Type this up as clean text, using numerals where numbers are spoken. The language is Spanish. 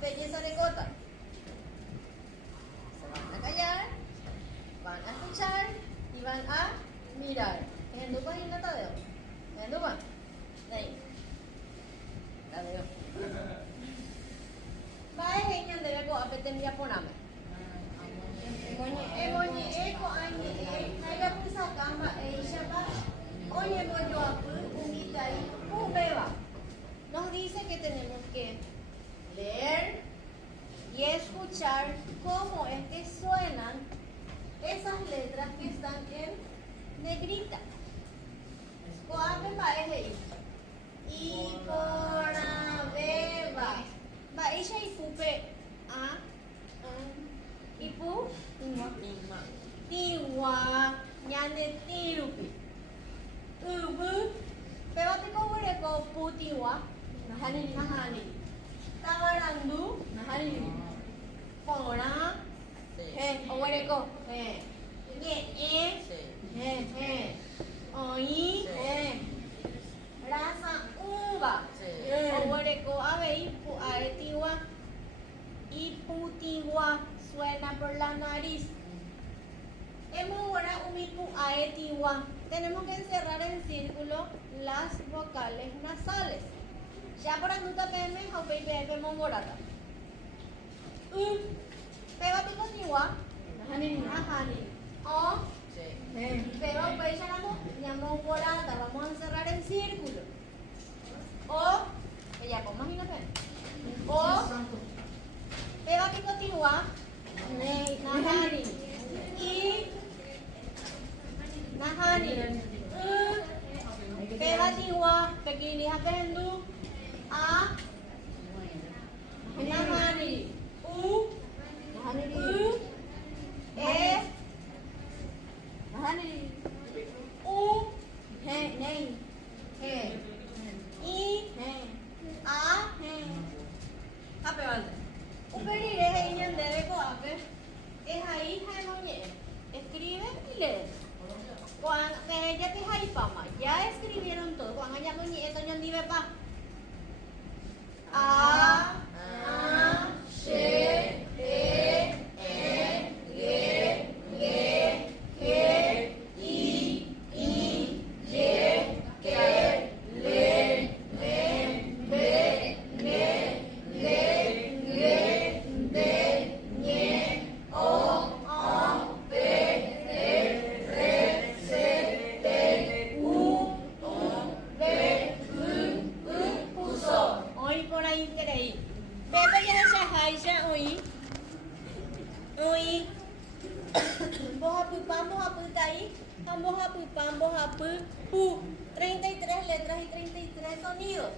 belleza de gota. Se van a callar, van a escuchar y van a mirar. Hendupa y Natadeo. Hendupa. Ahí. Tadeo. Bae henyan debe ko apetemia poname. Emoni eko ani naya pisa kamba shaba. Oye moyo apu umitai ubeba. Nos dice que tenemos que leer y escuchar cómo es que suenan esas letras que están en negrita. Coape paeje y por beba. Va ella y pupe a ipu tiwa ñane tirupi. Ubu pebate ko ko putiwa nahani. Tabarandu nahani. Pora owereko Oi rasa uva owereko abei pu aetiwa y putiwa suena por la nariz. Hemos ahora umipu aetiwa. Tenemos que encerrar en círculo las vocales nasales. Ya por anduta peme o pepe mongorata. Pega pico tiwa. Nahani. O. Pero pues ya llamamos volata. Vamos a encerrar en círculo. O. Ella con más y O. Pega pico tiwa. Nahani. Y. Nahani. Pega tiwa. Pekini hapendu. A. Nahani. U. E. U. I. A. Ape vale. Uperi es en debe coape. Es ahí, escribe y lee. Cuando ella te hay pama, ya escribieron todo. Cuando ella no ni esto ni pa. A. She. Pu. 33 letras y 33 sonidos.